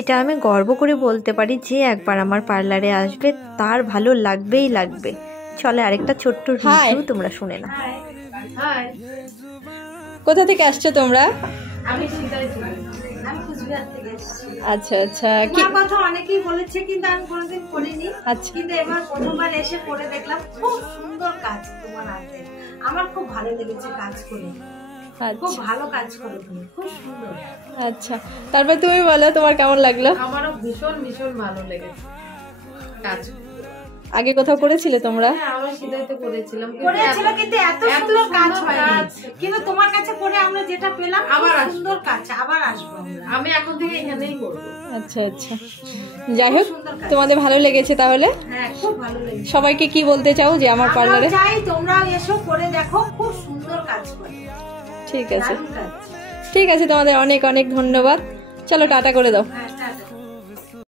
এটা আমি গর্ব করে বলতে পারি যে একবার আমার পার্লারে আসবে তার ভালো লাগবেই লাগবে। চলে আরেকটা ছোট্ট রিভিউ তোমরা শুনে না। কোথা থেকে আসছো তোমরা? আমি কুচবিহার থেকে এসেছি। আচ্ছা আচ্ছা, কি আমার কথা অনেকেই বলেছে কিন্তু আমি কোনোদিন করিনি। আচ্ছা, কিন্তু এবার প্রথমবার এসে করে দেখলাম খুব সুন্দর কাজ তোমার হাতে। আমার খুব ভালো লেগেছে কাজ করে, খুব ভালো কাজ করো তুমি, খুব সুন্দর। আচ্ছা, তারপর তুমি বলো তোমার কেমন লাগলো? আমারও ভীষণ ভীষণ ভালো লেগেছে কাজ। আগে কোথাও করেছিলে তোমরা? হ্যাঁ, আমরা সিধাইতে করেছিলাম, কিন্তু এত সুন্দর কাজ হয়নি। কিন্তু তোমার কাছে করে আমরা যেটা পেলাম আবার সুন্দর কাজ, আবার আসবো আমি এখন থেকে এখানেই করব। আচ্ছা আচ্ছা, যাই হোক তোমাদের ভালো লেগেছে তাহলে? হ্যাঁ, খুব ভালো লেগেছে। সবাইকে কি বলতে চাও যে আমার পার্লারে? চাই তোমরাও এসো করে দেখো, খুব সুন্দর কাজ করে। ঠিক আছে, ঠিক আছে, তোমাদের অনেক অনেক ধন্যবাদ। চলো টাটা করে দাও।